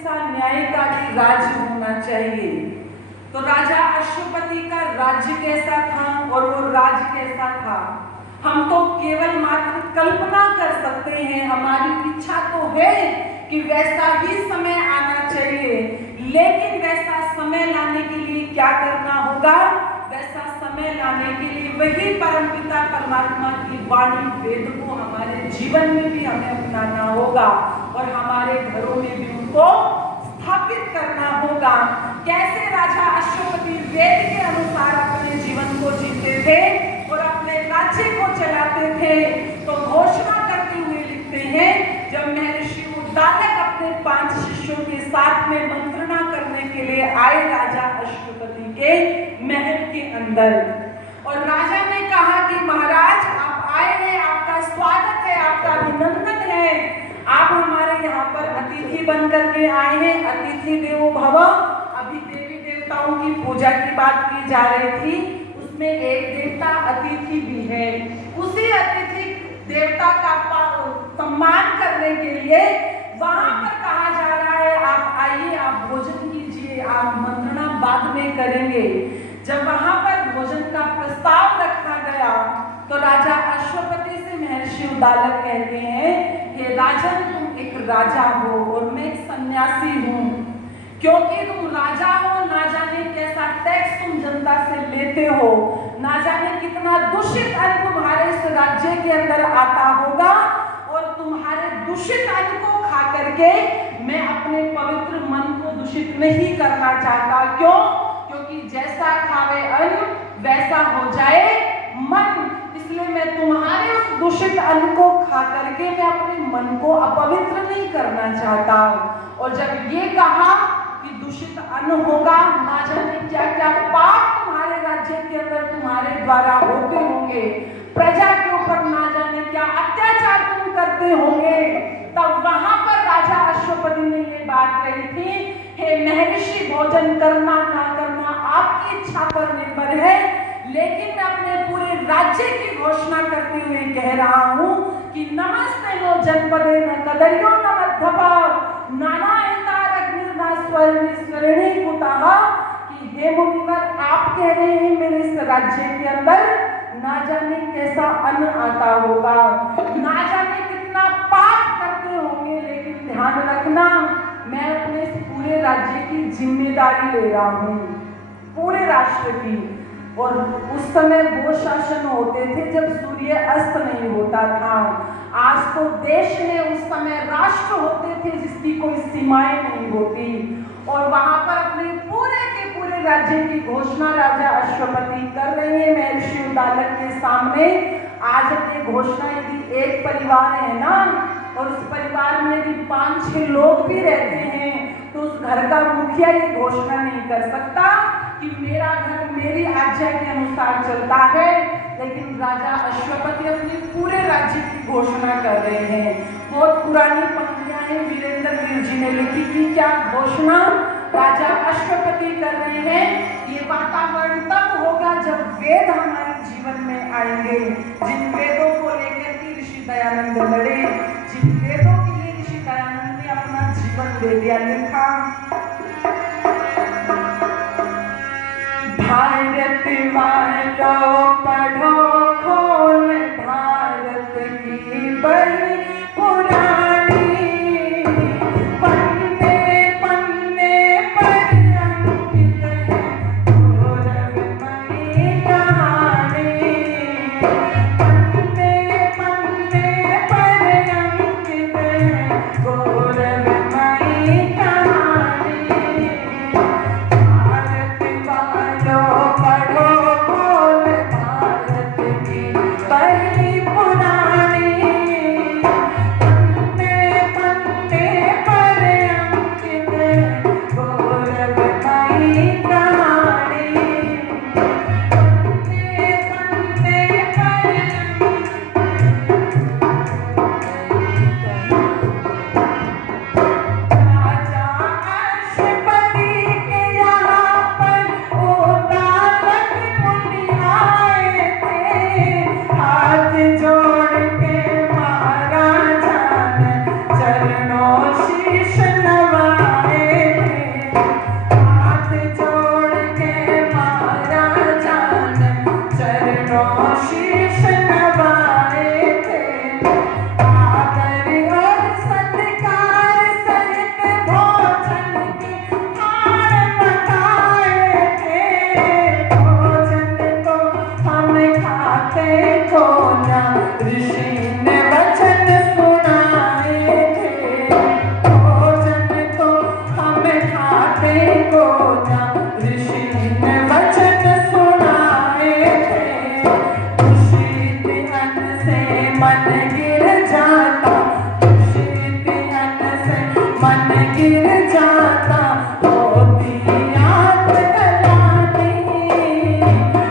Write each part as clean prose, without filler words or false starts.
कैसा न्याय का राज्य होना चाहिए। तो राजा अश्वपति का राज्य कैसा था और वो राज्य कैसा था, हम तो केवल मात्र कल्पना कर सकते हैं। हमारी इच्छा तो है कि वैसा ही समय आना चाहिए, लेकिन वैसा समय लाने के लिए क्या करना होगा? वैसा समय लाने के लिए वही परमपिता परमात्मा की वाणी वेद को हमारे जीवन में भी हमें अपनाना होगा और हमारे घरों में भी उनको स्थापित करना होगा। कैसे राजा अश्वपति वेद के अनुसार अपने जीवन को जीते थे और अपने राज्य को चलाते थे, तो घोषणा करते हुए लिखते हैं, जब महर्षि उद्दालक अपने 5 शिष्यों के साथ में मंत्रणा करने के लिए आए राजा अश्वपति के महल के अंदर, और राजा ने कहा कि महाराज आप आए हैं, आपका स्वागत है, आपका अभिनंदन है, आप हमारे यहाँ पर अतिथि बन करके आए हैं। अतिथि देवो भव। अभी देवी देवताओं की पूजा की बात की जा रही थी, उसमें एक देवता अतिथि भी है। उसी अतिथि देवता का सम्मान करने के लिए वहां पर कहा जा रहा है, आप आइए, आप भोजन कीजिए, आप मंत्रणा बाद में करेंगे। जब वहां पर भोजन का प्रस्ताव रखा गया तो राजा अश्वपति से महर्षि उद्दालक कहते हैं, हे राजन, तुम एक राजा हो और मैं एक सन्यासी हूँ। क्योंकि तुम राजा हो, ना जाने कैसा टैक्स तुम जनता से लेते हो, ना जाने कितना दूषित अन्न तुम्हारे इस राज्य के अंदर आता होगा, और तुम्हारे दूषित अन्न को खा करके मैं अपने पवित्र मन को दूषित नहीं करना चाहता। क्यों? क्योंकि जैसा खावे अन्न वैसा हो जाए मन। इसलिए मैं तुम्हारे उस दूषित अन्न को खा करके मैं अपने मन को अपवित्र नहीं करना चाहता। और जब ये कहा कि दूषित अन्न होगा, ना जाने क्या क्या पाप तुम्हारे राज्य के अंदर तुम्हारे द्वारा होते होंगे, प्रजा के ऊपर ना जाने क्या अत्याचार तुम करते होंगे, तब वहां पर राजा अश्वपति ने ये बात कही थी, हे महर्षि, भोजन करना ना करना आपकी इच्छा पर निर्भर है, लेकिन मैं अपने पूरे राज्य की घोषणा करते हुए कह रहा हूं कि नमस्ते नो जनपदे न कदयो न मध्यपा नाना इंदार अग्निर्ना स्वर्णी कुतः, कि हे मुनिवर, आप कह रहे हैं मेरे इस राज्य के अंदर ना जाने कैसा अन्न आता होगा, ना जाने कितना पाप करते होंगे, लेकिन ध्यान रखना मैं अपने इस पूरे राज्य की जिम्मेदारी ले रहा हूँ, पूरे राष्ट्र की। और उस समय वो शासन होते थे जब सूर्य अस्त नहीं होता था। आज तो देश में उस समय राष्ट्र होते थे जिसकी कोई सीमाएं नहीं होती, और वहां पर अपने पूरे के पूरे राज्य की घोषणा राजा अश्वपति कर रहे हैं महर्षि उद्दालक के सामने। आज अपनी घोषणा यदि एक परिवार है ना, और उस परिवार में यदि 5-6 लोग भी रहते हैं, तो उस घर का मुखिया ये घोषणा नहीं कर सकता कि मेरा घर मेरी आज्ञा के अनुसार चलता है, लेकिन राजा अश्वपति अपने पूरे राज्य की घोषणा कर रहे हैं। बहुत पुरानी पंक्तियां हैं, वीरेंद्र वीर जी ने लिखी कि क्या घोषणा राजा अश्वपति कर रहे हैं। ये वातावरण तब होगा जब वेद हमारे जीवन में आएंगे, जिन वेदों को लेकर के ऋषि दयानंद लड़े, जिन वेदों के लिए ऋषि दयानंद ने अपना जीवन दे दिया। लिखा, भारत वालों पढ़ो खोल भारत की बड़ी पुरानी, पन्ने पन्ने पर अंकित है गौरवमयी कहानी, पन्ने पन्ने पर अंकित है गौरवमयी कहानी। भारत वालों पढ़ो खोल गिर जाता होती याद गलानी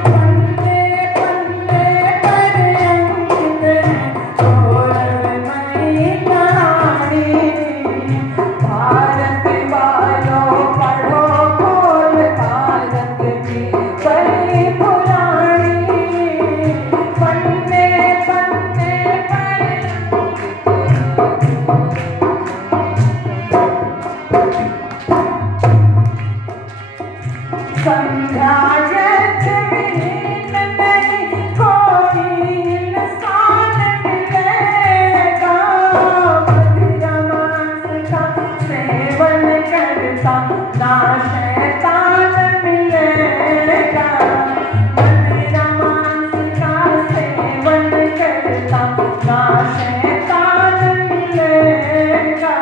पन्ने पन्ने पर अंकित है गौरवमयी कहानी भारत वालों पढ़ो खोल भारत की बड़ी पुरानी पन्ने पन्ने पर संध्या विहीन नहीं कोई इंसान मिलेगा मदिरा मांस का सेवन करता ना शैतान मिलेगा मदिरा मांस का सेवन करता ना शैतान मिलेगा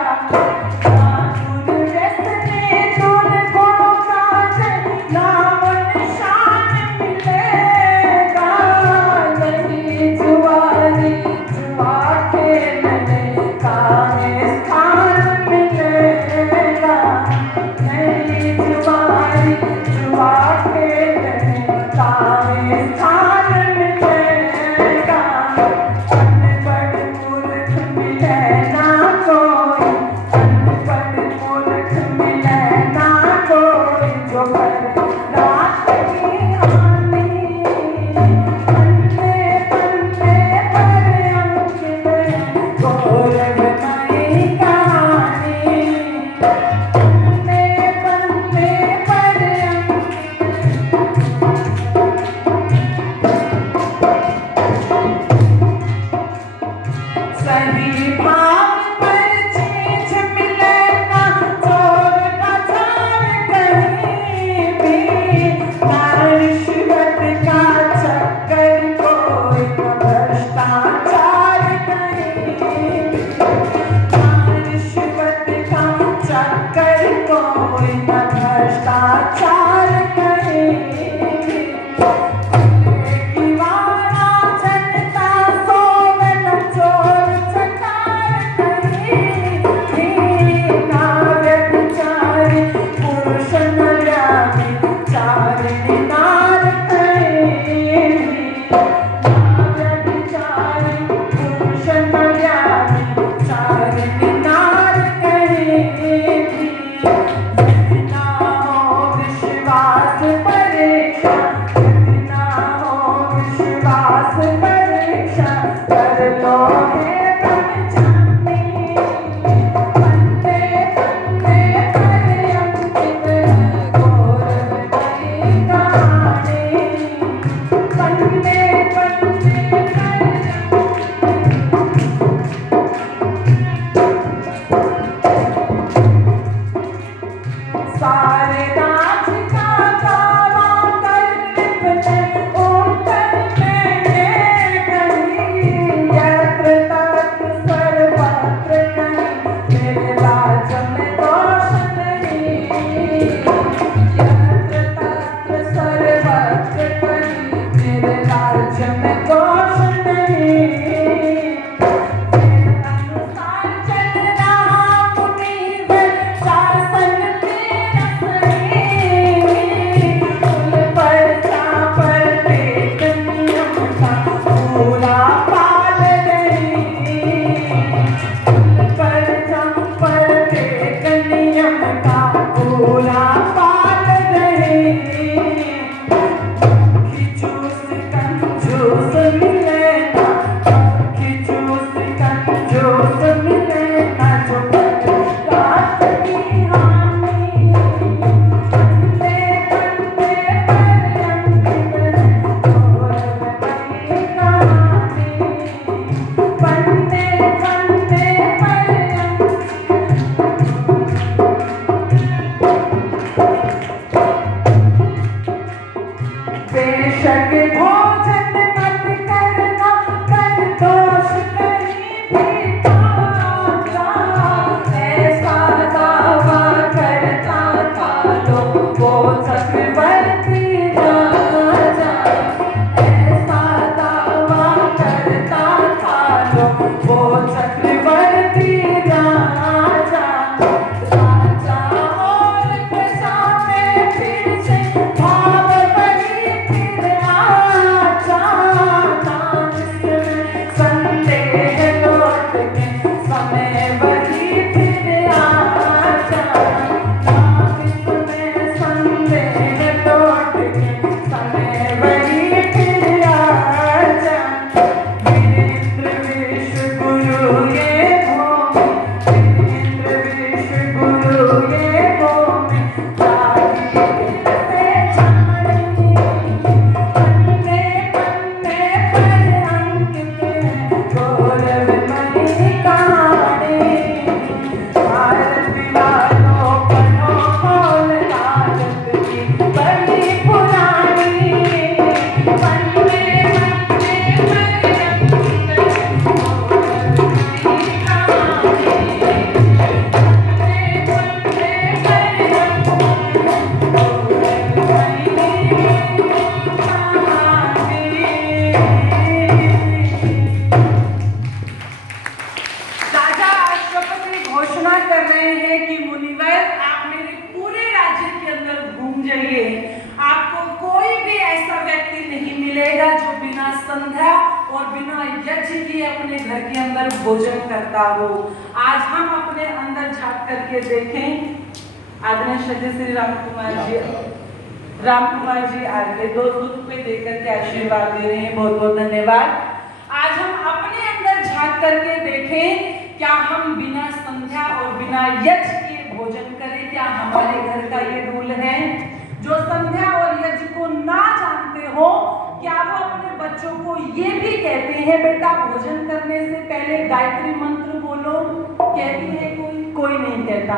सही भाव पर चीज मिले ना चोर का झाड़ कहीं भी ना रिश्वत का चक्कर कोई न भ्रष्टाचार कहीं ना रिश्वत का चक्कर कोई न भ्रष्टाचार कहीं सारे राज का दावा कर लिपटे उत्तर मैंने कहीं यत्र तत्र सर्वत्र नहीं मेरे राज में दोष नहीं यत्र तत्र सर्वत्र नहीं मेरे राज में दोष नहीं अनुसार चल रहा मुनीवर शासन तेरा अपने घर के अंदर भोजन करता हो। आज हम अपने अंदर झांक करके देखें। आदरणीय श्री राम कुमार जी आगे 200 रुपये देकर के आशीर्वाद दे रहे हैं, बहुत बहुत धन्यवाद। आज हम अपने अंदर झांक करके देखें, क्या हम बिना संध्या और बिना यज्ञ के भोजन करें? क्या हमारे घर का ये रूल है? जो संध्या और यज्ञ को ना जानते हो, क्या वो अपने बच्चों को ये भी कहते हैं बेटा भोजन करने से पहले गायत्री मंत्र बोलो? कहती है कोई नहीं कहता।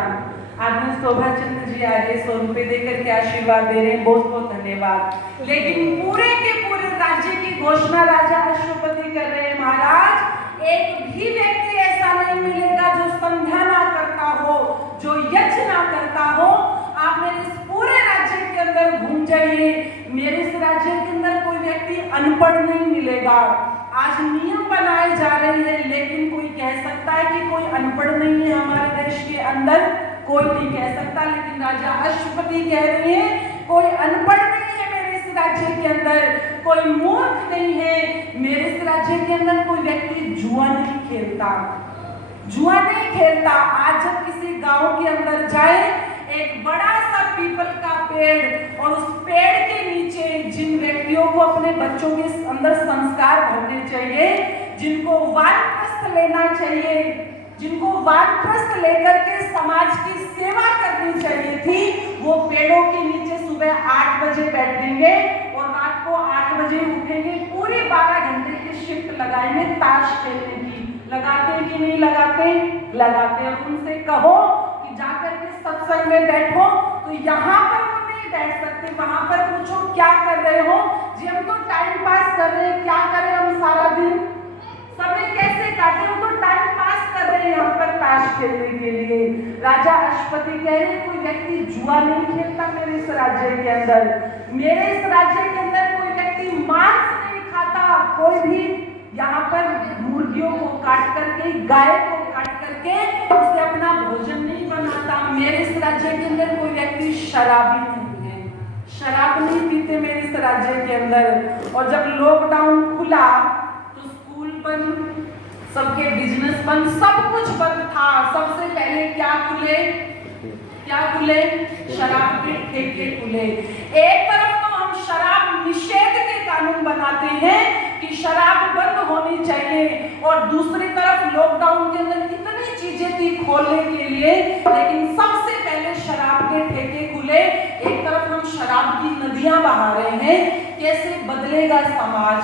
आदरणीय शोभा चंद्र जी आगे 100 रुपये देकर के आशीर्वाद दे रहे हैं, बहुत बहुत धन्यवाद। लेकिन पूरे के पूरे राज्य की घोषणा राजा अश्वपति कर रहे हैं, महाराज एक भी व्यक्ति ऐसा नहीं मिलेगा जो संध्या ना करता हो, जो यज्ञ ना करता हो। आप मेरे इस पूरे राज्य के अंदर घूम जाइए, मेरे इस राज्य के अंदर कोई व्यक्ति अनपढ़ नहीं मिलेगा। आज नियम बनाए जा रहे हैं, लेकिन कोई कह सकता है कि कोई अनपढ़ नहीं है हमारे देश के अंदर? कोई नहीं कह सकता। लेकिन राजा अश्वपति कह रहे हैं कोई अनपढ़ नहीं है मेरे इस राज्य के अंदर, कोई मूर्ख नहीं है मेरे इस राज्य के अंदर, कोई व्यक्ति जुआ नहीं खेलता, जुआ नहीं खेलता। आज जब किसी गांव के अंदर जाए, एक बड़ा सा पीपल का पेड़ और उस पेड़ के नीचे जिन व्यक्तियों को अपने बच्चों के अंदर संस्कार भरने चाहिए, जिनको वानप्रस्थ लेना चाहिए, जिनको वानप्रस्थ लेकर के समाज की सेवा करनी चाहिए थी, वो पेड़ों के नीचे सुबह 8 बजे बैठेंगे और रात को 8 बजे उठेंगे, पूरी 12 घंटे की शिफ्ट लगाएंगे ताश खेलने की। लगाते कि नहीं लगाते? लगाते। और उनसे कहो कि जाकर के सत्संग में बैठो, तो यहाँ पर वो नहीं बैठ सकते, वहां पर पूछो क्या कर रहे हो? जी हम तो टाइम पास कर रहे हैं। क्या करें हम सारा दिन? समय कैसे काटे? हम तो टाइम पास कर रहे हैं यहाँ पर ताश खेलने के लिए। राजा अश्वपति कह रहे हैं कोई व्यक्ति जुआ नहीं खेलता मेरे इस राज्य के अंदर, मेरे इस राज्य के अंदर कोई व्यक्ति मांस नहीं खाता, कोई भी यहाँ पर मुर्गियों को काट करके, गाय को काट करके उसे अपना भोजन नहीं बनाता। मेरे इस राज्य के अंदर कोई व्यक्ति शराबी नहीं है, शराब नहीं पीते मेरे इस राज्य के अंदर। और जब लॉकडाउन खुला तो स्कूल बंद, सबके बिजनेस बंद, सब कुछ बंद था। सबसे पहले क्या खुले? क्या खुले? शराब के ठेके खुले। एक तरफ तो हम शराब निषेध के कानून बनाते हैं कि शराब बंद होनी चाहिए, और दूसरी तरफ लॉकडाउन के अंदर कितनी चीजें थी खोलने के लिए, लेकिन सबसे पहले शराब के ठेके खुले। एक तरफ हम शराब की नदियां बहा रहे हैं। कैसे बदलेगा समाज?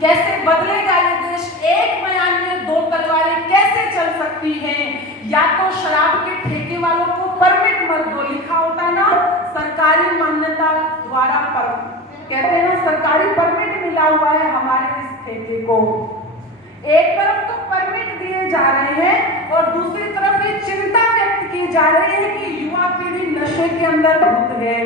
कैसे बदलेगा ये देश? एक बयान में 2 तलवारें कैसे चल सकती हैं? या तो शराब के ठेके वालों को परमिट मत दो, लिखा होता है ना सरकारी मान्यता द्वारा पर, कहते हैं ना सरकारी परमिट मिला हुआ है हमारे इस ठेके को। एक तरफ तो परमिट दिए जा रहे हैं और दूसरी तरफ ये चिंता व्यक्त की जा रही है कि युवा पीढ़ी नशे के अंदर धुत है।